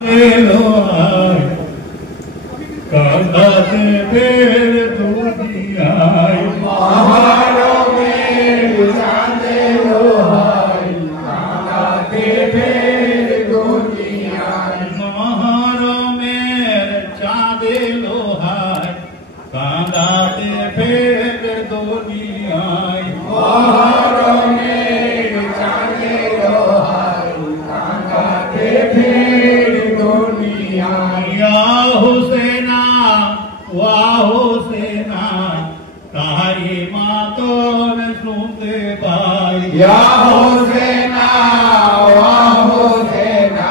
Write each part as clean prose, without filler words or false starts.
लोहाय कांदाते फेर दुनियाय महारों में चांदे लोहाय कांदाते फेर दुनियाय महारों में चांदे लोहाय कांदाते फेर दुनियाय महारों में चांदे लोहाय कांदाते फेर हुसैना वाह हुसैना तारी मातों में सुनते भाई या हुसैना वाह हुसैना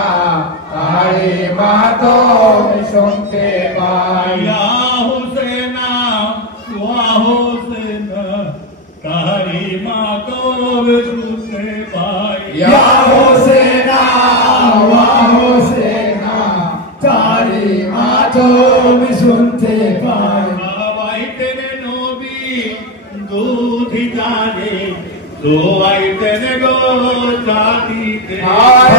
तारी मातों में सुनते भाई या हुसैना वाह हुसैना तारी मातों में सुनते भाई या हुसैना वाह हुसैना तारी मातों में सुनते पाए भाई तेरे नबी दूध जाने तो आई तेरे गो जाती थे भाई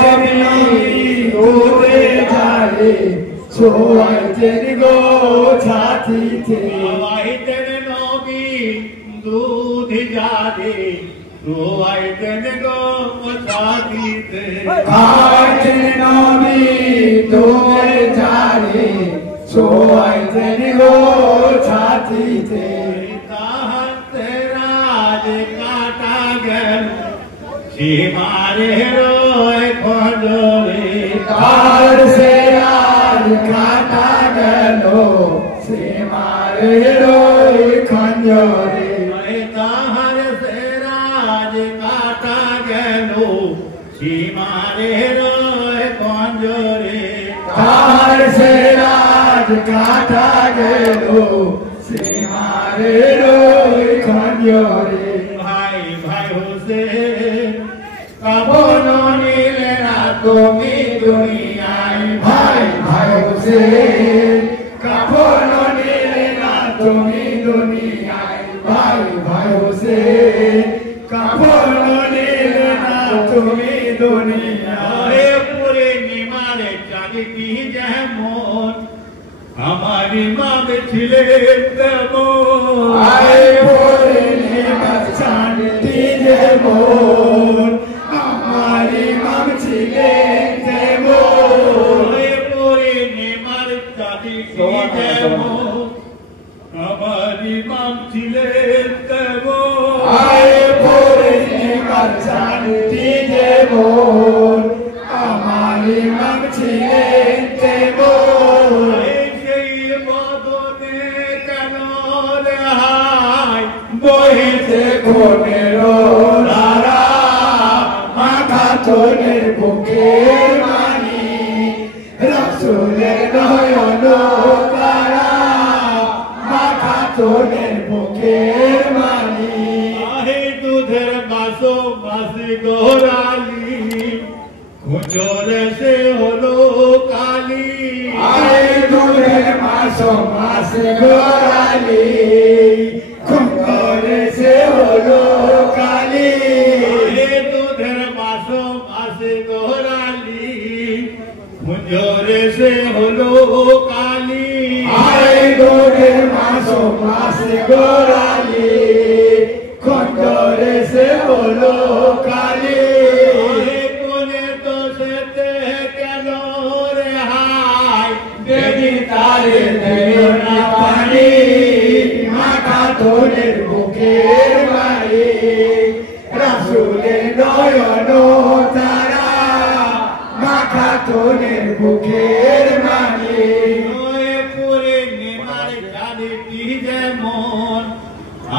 तेरे नबी दूध जाने तो आई तेरे गो जाती थे भाई तेरे नबी दूध जाने तो आई तेरे गो जाती थे भाई तेरे नबी दूध जाने सो आई तेरी गो छाती थे तेरा काटा गल मारे रोए खोजोरे कार से आज काटा गलो से मारे रोए खंजोरे ताहर से राज काटा गलो मारे रोए खंजोरे ताहर से काटा गेलो से मारे रोई खंजोरे भाई भाई हुसैन कबोनो नीले रातों में दुनियाई भाई भाई हुसैन कबोनो नीले रातों में दुनियाई भाई भाई हुसैन कबोनो नीले रातों में दुनियाई पूरे निमारे जाने की जय मोन हमारी माँ छिले तबो आए बोले मचानती जय मोन हमारी माँ छिले तबो आए बोले निमर चाटी की जय मोन हमारी माँ छिले तबो आए बोले निमर चाटी जय मोन हमारी माँ छिले तबो বহিতে কোনেরো রারা মাথা তোনের বুকের মানি রাসূলের নয়ন তারা মাথা তোনের বুকের মানি আহে দুধের বাসো বাসি গোরালি খুঁজরে সে হলো কালি আহে দুধের বাসো বাসি গোরালি खुंजोरे से होलो काली दूधर मासो मासे गोराली खुंजोरे से होलो काली आए दूधर मासो मासे गोराली खुंजोरे से होलो काली कोने तो से ते केलो रे हाय देदी तारे देयो ना पानी তোনের বুকের মারি রাসূলের নয়ন তারা মাথা তোনের বুকের মারি নয়ে পুরে নিমার জানিটি যেমন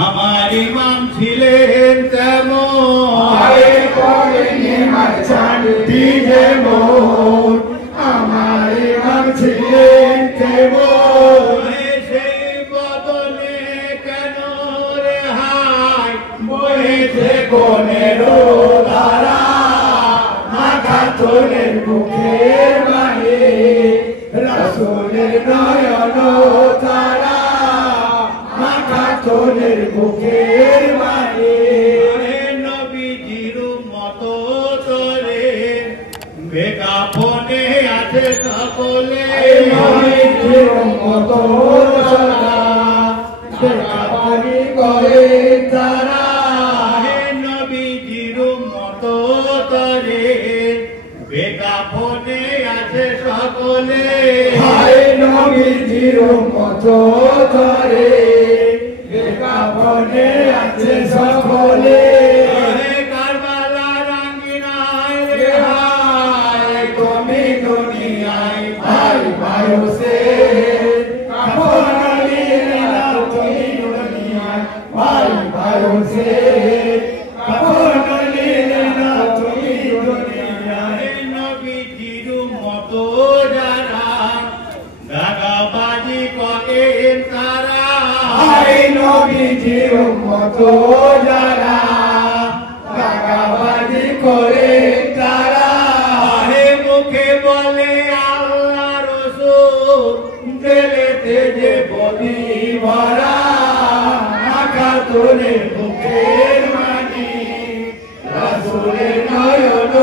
আমার ইমাম ছিলেন তেমন আরে পুরে নিমার জানিটি যেমন আমার ইমাম ছিলেন তেমন কোনেরো ধারা মাথা তোনের বুকের মানি রাসূলের নয়ন তারা মাথা তোনের বুকের মানি নবীজির মতো তোরে বেগাপনে আছে সকলে নবীজির উম্মত যারা বেকাফনি করে তারা হে নবীজির উম্মত তরে বেকাফনে আছে সকলে হে নবীজির উম্মত তরে বেকাফনে আছে সকলে হে কারবালার আঙ্গিনায় রেহাই তুমি দুনিয়ায় ভাই ভাই সে কাফন নিয়ে নাও তুমি দুনিয়ায় ভাই ভাই সে কাফন নিয়ে নাও তুমি দুনিয়ায় নবীজির উম্মত যারা দাগাবাজি করেন তারা হে নবীজির উম্মত যারা দাগাবাজি করেন তারা হে মুখে বলে আল্লাহ রাসূল দিলেতে যে বদি ভরা মাথা তোলে মুখের মানি রাসূলের নয়ন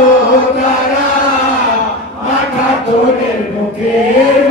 তারা মাথা তোলে মুখের